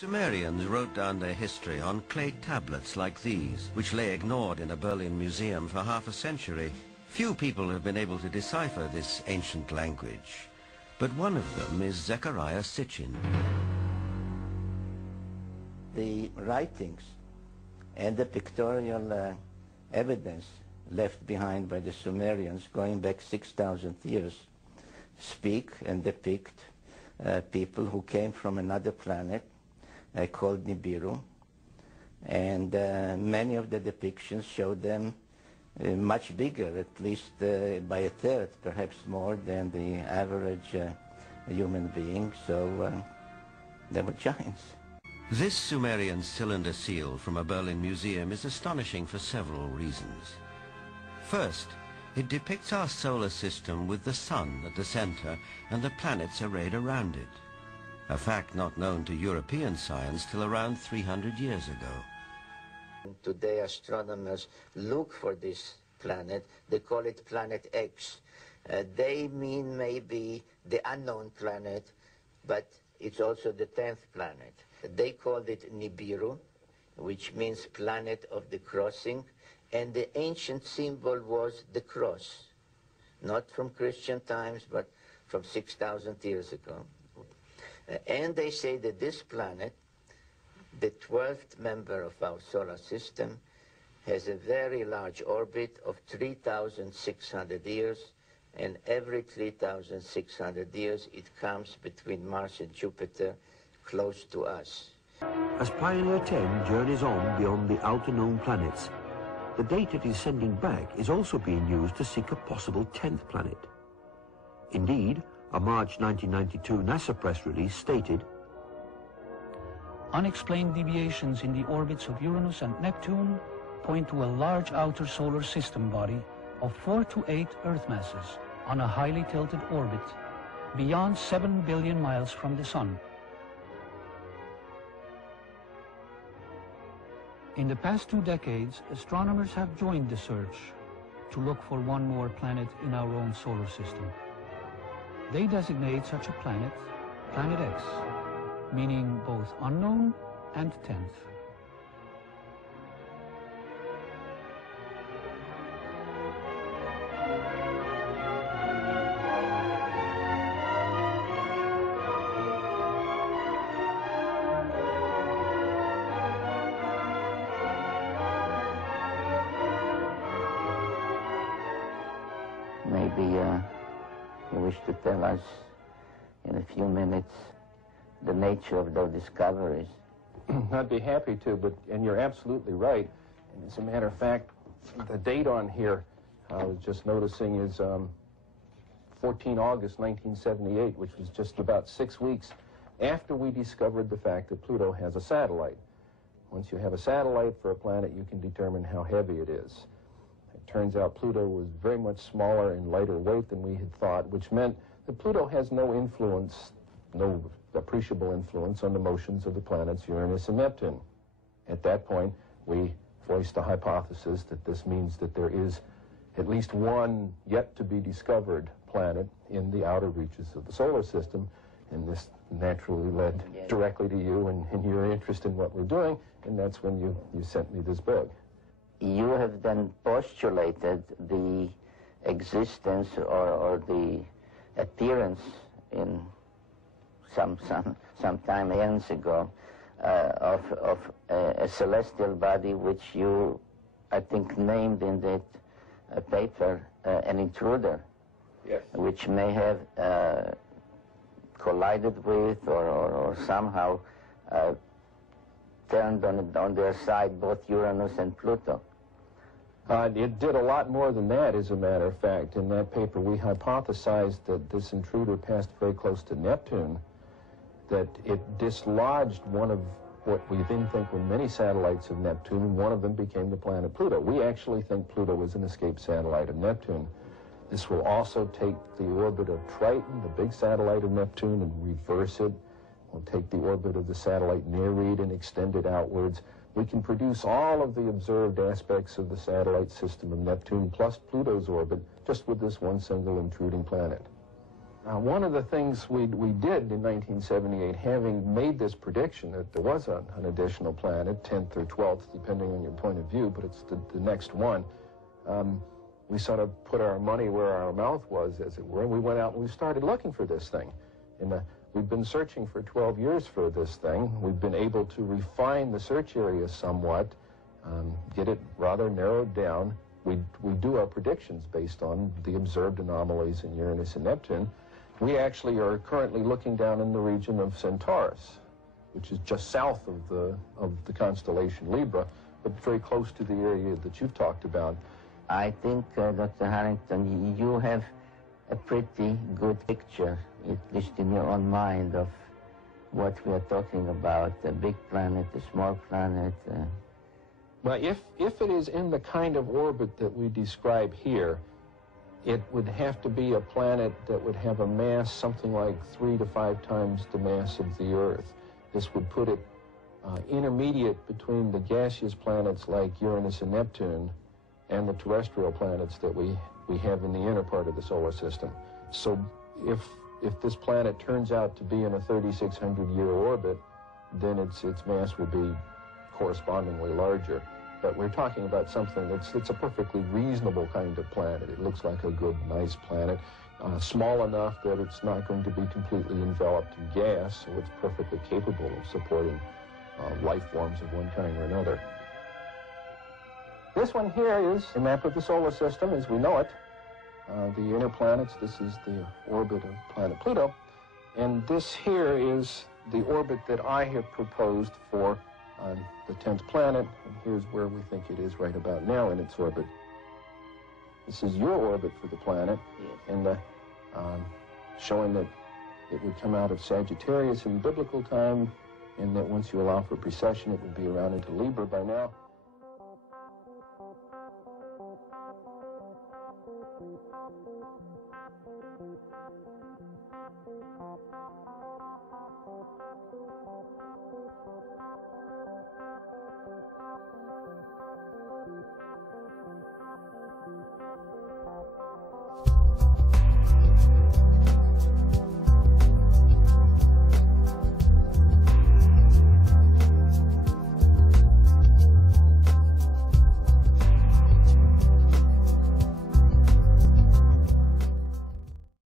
Sumerians wrote down their history on clay tablets like these, which lay ignored in a Berlin museum for half a century. Few people have been able to decipher this ancient language, but one of them is Zechariah Sitchin. The writings and the pictorial evidence left behind by the Sumerians going back 6,000 years speak and depict people who came from another planet called Nibiru, and many of the depictions show them much bigger, at least by a third, perhaps more than the average human being, so they were giants. This Sumerian cylinder seal from a Berlin museum is astonishing for several reasons. First, it depicts our solar system with the sun at the center and the planets arrayed around it, a fact not known to European science till around 300 years ago. Today astronomers look for this planet. They call it Planet X. They mean maybe the unknown planet, but it's also the 10th planet. They called it Nibiru, which means planet of the crossing, and the ancient symbol was the cross, not from Christian times, but from 6,000 years ago. And they say that this planet, the 12th member of our solar system, has a very large orbit of 3,600 years, and every 3,600 years it comes between Mars and Jupiter, close to us. As Pioneer 10 journeys on beyond the outer known planets, the data it is sending back is also being used to seek a possible 10th planet. Indeed, a March 1992 NASA press release stated, "Unexplained deviations in the orbits of Uranus and Neptune point to a large outer solar system body of 4 to 8 Earth masses on a highly tilted orbit beyond 7 billion miles from the Sun." In the past 2 decades, astronomers have joined the search to look for one more planet in our own solar system. They designate such a planet Planet X, meaning both unknown and 10th. Maybe you wish to tell us in a few minutes the nature of those discoveries. I'd be happy to, and you're absolutely right. And as a matter of fact, the date on here, I was just noticing, is 14 August 1978, which was just about 6 weeks after we discovered the fact that Pluto has a satellite. Once you have a satellite for a planet, you can determine how heavy it is. It turns out Pluto was very much smaller and lighter weight than we had thought, which meant that Pluto has no influence, no appreciable influence on the motions of the planets Uranus and Neptune. At that point, we voiced the hypothesis that this means that there is at least one yet to be discovered planet in the outer reaches of the solar system, and this naturally led directly to you and your interest in what we're doing, and that's when you sent me this book. You have then postulated the existence or the appearance in some time years ago of a celestial body which you, I think, named in that paper an intruder. Yes. Which may have collided with or somehow turned on their side both Uranus and Pluto. It did a lot more than that, as a matter of fact. In that paper, we hypothesized that this intruder passed very close to Neptune, that it dislodged one of what we then think were many satellites of Neptune, and one of them became the planet Pluto. We actually think Pluto was an escaped satellite of Neptune. This will also take the orbit of Triton, the big satellite of Neptune, and reverse it. We'll take the orbit of the satellite Nereid and extend it outwards. We can produce all of the observed aspects of the satellite system of Neptune plus Pluto's orbit just with this one single intruding planet. One of the things we did in 1978, having made this prediction that there was an additional planet, 10th or 12th, depending on your point of view, but it's the next one, we sort of put our money where our mouth was, as it were, and we went out and we started looking for this thing. And we've been searching for 12 years for this thing. We've been able to refine the search area somewhat, get it rather narrowed down. We do our predictions based on the observed anomalies in Uranus and Neptune. We actually are currently looking down in the region of Centaurus, which is just south of the constellation Libra, but very close to the area that you've talked about. I think, Dr. Harrington, you have a pretty good picture, at least in your own mind, of what we are talking about, a big planet, a small planet. Well, if it is in the kind of orbit that we describe here, it would have to be a planet that would have a mass something like 3 to 5 times the mass of the Earth. This would put it intermediate between the gaseous planets like Uranus and Neptune and the terrestrial planets that we have in the inner part of the solar system. So if this planet turns out to be in a 3,600-year orbit, then its mass would be correspondingly larger. But we're talking about something it's a perfectly reasonable kind of planet. It looks like a good, nice planet, small enough that it's not going to be completely enveloped in gas, so it's perfectly capable of supporting life forms of one kind or another. This one here is a map of the solar system as we know it. The inner planets, this is the orbit of planet Pluto, and this here is the orbit that I have proposed for the 10th planet, and here's where we think it is right about now in its orbit. This is your orbit for the planet, and showing that it would come out of Sagittarius in biblical time, and that once you allow for precession, it would be around into Libra by now.